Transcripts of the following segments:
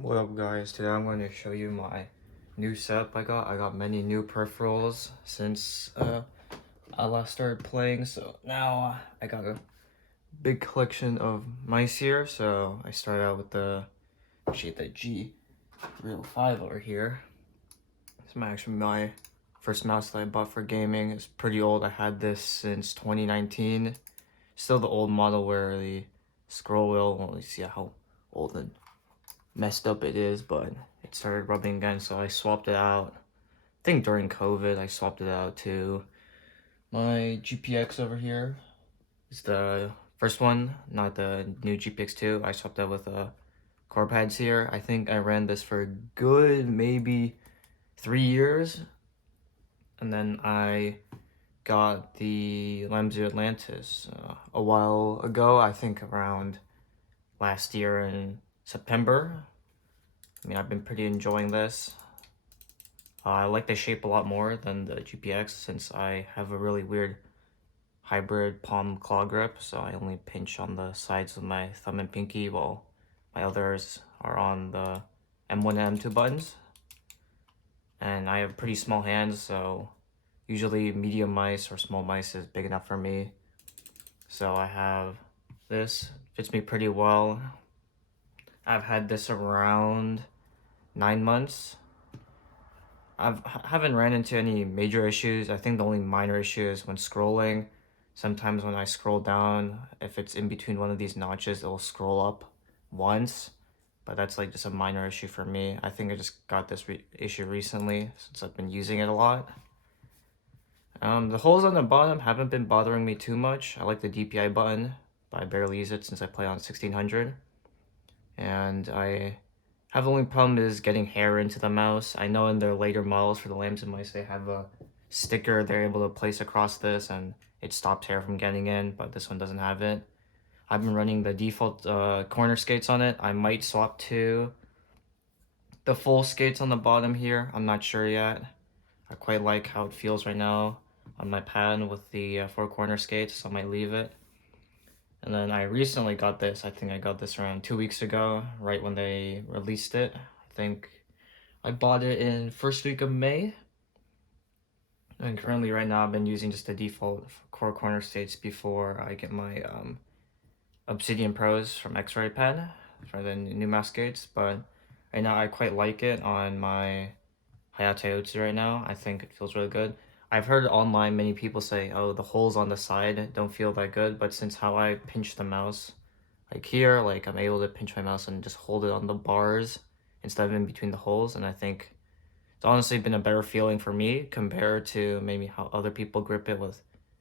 What up guys, today I'm going to show you my new setup I got many new peripherals since I last started playing, so now I got a big collection of mice here. So I started out with the G305 over here. This is actually my first mouse that I bought for gaming. It's pretty old. I had this since 2019. Still the old model where the scroll wheel, well, you see how old and messed up it is, but it started rubbing again, so I swapped it out. I think during COVID I swapped it out to my GPX over here. It's the first one, not the new GPX2. I swapped out with core pads here. I think I ran this for a good maybe 3 years, and then I got the LMAO Atlantis a while ago. I think around last year in September. I mean, I've been pretty enjoying this. I like the shape a lot more than the GPX since I have a really weird hybrid palm claw grip, so I only pinch on the sides with my thumb and pinky while my others are on the M1 and M2 buttons. And I have pretty small hands, so usually medium mice or small mice is big enough for me. So I have this, fits me pretty well. I've had this around 9 months. Haven't ran into any major issues. I think the only minor issue is when scrolling. Sometimes when I scroll down, if it's in between one of these notches, it'll scroll up once. But that's like just a minor issue for me. I think I just got this issue recently since I've been using it a lot. The holes on the bottom haven't been bothering me too much. I like the DPI button, but I barely use it since I play on 1600. And I have the only problem is getting hair into the mouse. I know in their later models for the LMAO mice, they have a sticker they're able to place across this and it stops hair from getting in, but this one doesn't have it. I've been running the default corner skates on it. I might swap to the full skates on the bottom here. I'm not sure yet. I quite like how it feels right now on my pad with the 4 corner skates, so I might leave it. And then I recently got this. I think I got this around 2 weeks ago, right when they released it. I think I bought it in first week of May. And currently right now I've been using just the default core corner states before I get my Obsidian Pros from X-Ray Pad for the new mouse skates. But right now I quite like it on my Hayate Otsu right now. I think it feels really good. I've heard online many people say, oh, the holes on the side don't feel that good, but since how I pinch the mouse, like here, like I'm able to pinch my mouse and just hold it on the bars instead of in between the holes, and I think it's honestly been a better feeling for me compared to maybe how other people grip it with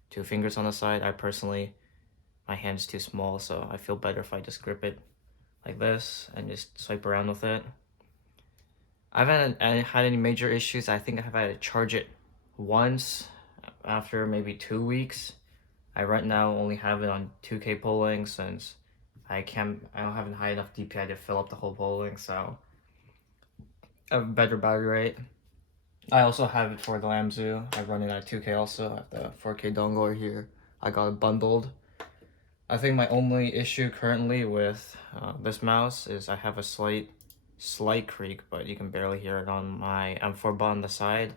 2 fingers on the side. I personally, my hand's too small, so I feel better if I just grip it like this and just swipe around with it. I haven't had any major issues. I think I've had to charge it once after maybe 2 weeks. I right now only have it on 2K polling since I don't have a high enough DPI to fill up the whole polling, so I have a better battery rate. I also have it for the LMAO. I run it at 2K also. I have the 4K dongle here. I got it bundled. I think my only issue currently with this mouse is I have a slight creak, but you can barely hear it on my M4 button on the side.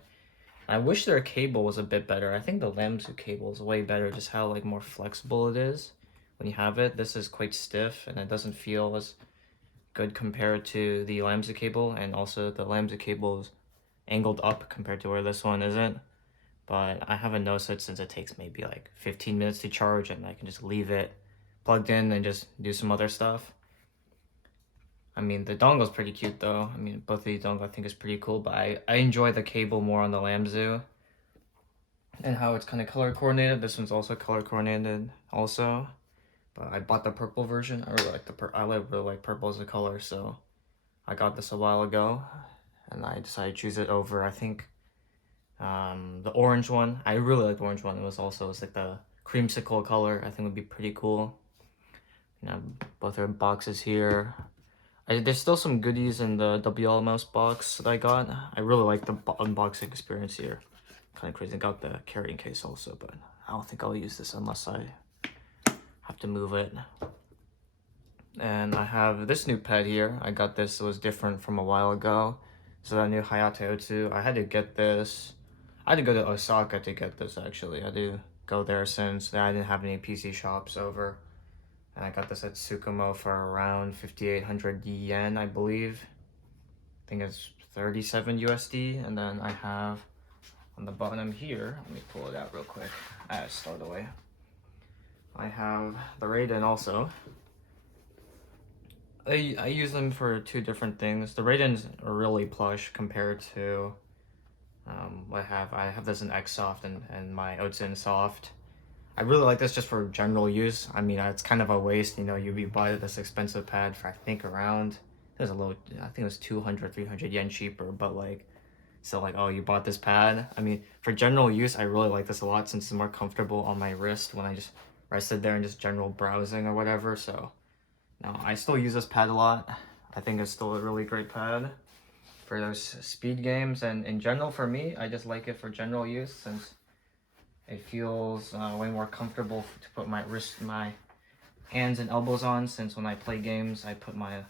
I wish their cable was a bit better. I think the LMAO cable is way better, just how like more flexible it is when you have it. This is quite stiff and it doesn't feel as good compared to the LMAO cable, and also the LMAO cable is angled up compared to where this one isn't. But I haven't noticed it since it takes maybe like 15 minutes to charge and I can just leave it plugged in and just do some other stuff. I mean, the dongle's pretty cute though. I mean, both of these dongles I think is pretty cool, but I enjoy the cable more on the LMAO and how it's kind of color coordinated. This one's also color coordinated also, but I bought the purple version. I really like really like purple as a color, so I got this a while ago and I decided to choose it over, I think, the orange one. I really like the orange one. It's like the creamsicle color. I think would be pretty cool. Both our boxes here. There's still some goodies in the WL mouse box that I got. I really like the unboxing experience here. Kind of crazy. I got the carrying case also, but I don't think I'll use this unless I have to move it. And I have this new pad here. I got this, it was different from a while ago. So that new Hayate Otsu, I had to get this. I had to go to Osaka to get this actually. I had to go there since I didn't have any PC shops over. And I got this at Tsukumo for around 5,800 yen, I believe. I think it's 37 USD. And then I have on the bottom here, let me pull it out real quick. I start away. I have the Raiden also. I use them for two different things. The Raidens are really plush compared to what I have. I have this in X Soft and my Otsu Soft. I really like this just for general use. I mean, it's kind of a waste, you know, you buy this expensive pad for I think around, there's a low, I think it was 200, 300 yen cheaper, but like, so like, oh, you bought this pad? I mean, for general use, I really like this a lot since it's more comfortable on my wrist when I just rested there and just general browsing or whatever, so. No, I still use this pad a lot. I think it's still a really great pad for those speed games, and in general for me, I just like it for general use since it feels way more comfortable to put my hands and elbows on, since when I play games, I put my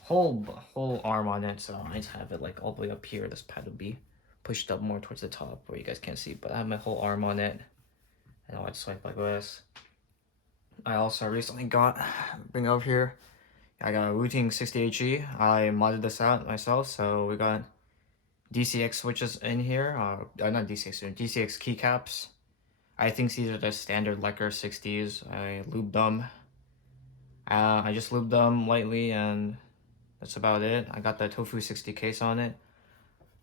whole arm on it, so I just have it like all the way up here. This pad would be pushed up more towards the top where you guys can't see, but I have my whole arm on it, and I swipe like this. I also recently bring over here, I got a Routing 60HE. I modded this out myself, so we got DCX switches in here. Not DCX, DCX keycaps. I think these are the standard Lecker 60s. I lubed them. I just lubed them lightly, and that's about it. I got the Tofu 60 case on it.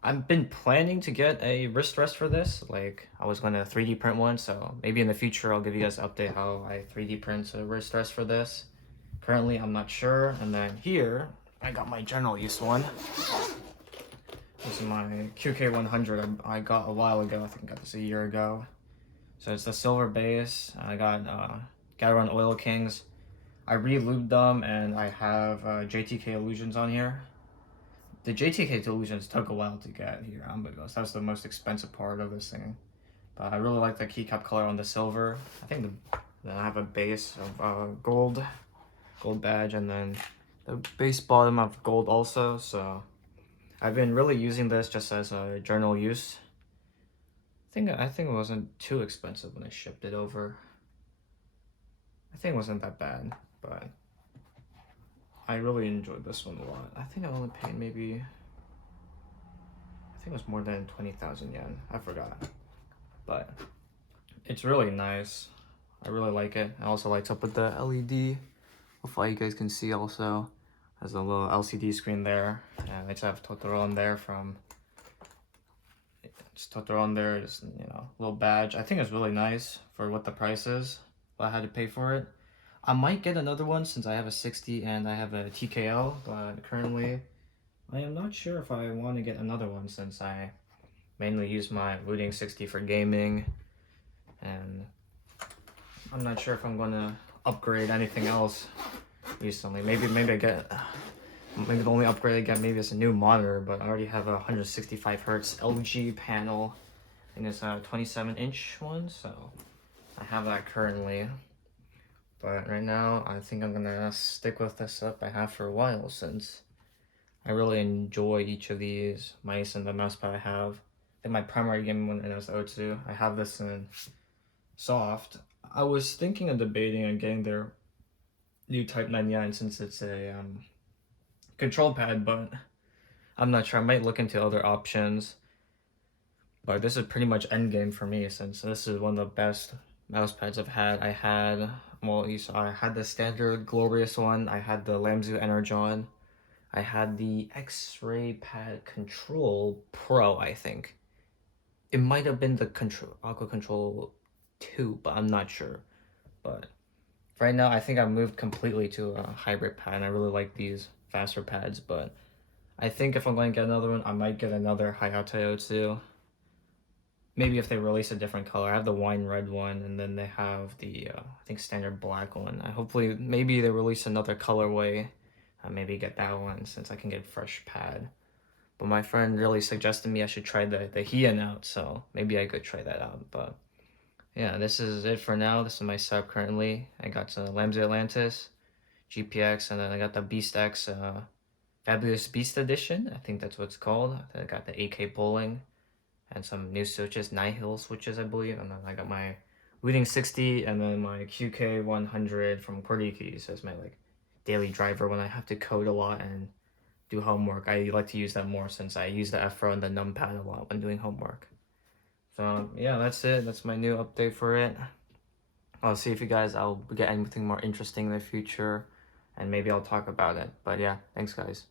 I've been planning to get a wrist rest for this. Like, I was gonna 3D print one, so maybe in the future I'll give you guys an update how I 3D print a wrist rest for this. Currently, I'm not sure. And then here, I got my general use one. This is my QK100 I got a while ago. I think I got this a year ago. So it's the silver base. I got Gateron Oil Kings. I re-lubed them, and I have JTK Illusions on here. The JTK Illusions took a while to get here. That's the most expensive part of this thing. But I really like the keycap color on the silver. I think then I have a base of gold badge, and then the base bottom of gold also. So I've been really using this just as a general use. I think it wasn't too expensive when I shipped it over. I think it wasn't that bad, but I really enjoyed this one a lot. I think I only paid maybe, I think it was more than 20,000 yen. I forgot, but it's really nice. I really like it. It also lights up with the LED. Hopefully you guys can see also. There's a little LCD screen there, and I just have Totoro on there from. It's Totoro on there, just, you know, little badge. I think it's really nice for what the price is. But I had to pay for it. I might get another one since I have a 60 and I have a TKL, but currently I am not sure if I want to get another one since I mainly use my Routing 60 for gaming, and I'm not sure if I'm gonna upgrade anything else recently. Maybe I get, maybe the only upgrade I get maybe is a new monitor, but I already have a 165 hertz LG panel. I think it's a 27-inch one, so I have that currently. But right now, I think I'm gonna stick with this setup I have for a while since I really enjoy each of these mice and the mouse pad I have. I think my primary gaming one is Otsu. I have this in soft. I was thinking of debating on getting their new Type 99 since it's a control pad, but I'm not sure. I might look into other options. But this is pretty much endgame for me since this is one of the best mouse pads I've had. I had the standard glorious one. I had the LMAO Energon. I had the X-Ray Pad Control Pro, I think. It might have been the Aqua Control 2, but I'm not sure. But right now, I think I moved completely to a hybrid pad, and I really like these faster pads, but I think if I'm going to get another one, I might get another Hayate Otsu. Maybe if they release a different color. I have the wine red one, and then they have the, I think, standard black one. Hopefully, maybe they release another colorway. Maybe get that one since I can get a fresh pad. But my friend really suggested me I should try the Heian out, so maybe I could try that out. But yeah, this is it for now. This is my setup currently. I got some LMAO Atlantis, GPX, and then I got the Beast X Fabulous Beast Edition. I think that's what it's called. I got the 8K polling and some new switches, Nihil switches, I believe. And then I got my Leading 60 and then my QK 100 from QWERTY Keys as my like daily driver when I have to code a lot and do homework. I like to use that more since I use the F-Row and the numpad a lot when doing homework. So yeah, that's it. That's my new update for it. I'll see if you guys, I'll get anything more interesting in the future and maybe I'll talk about it. But yeah, thanks guys.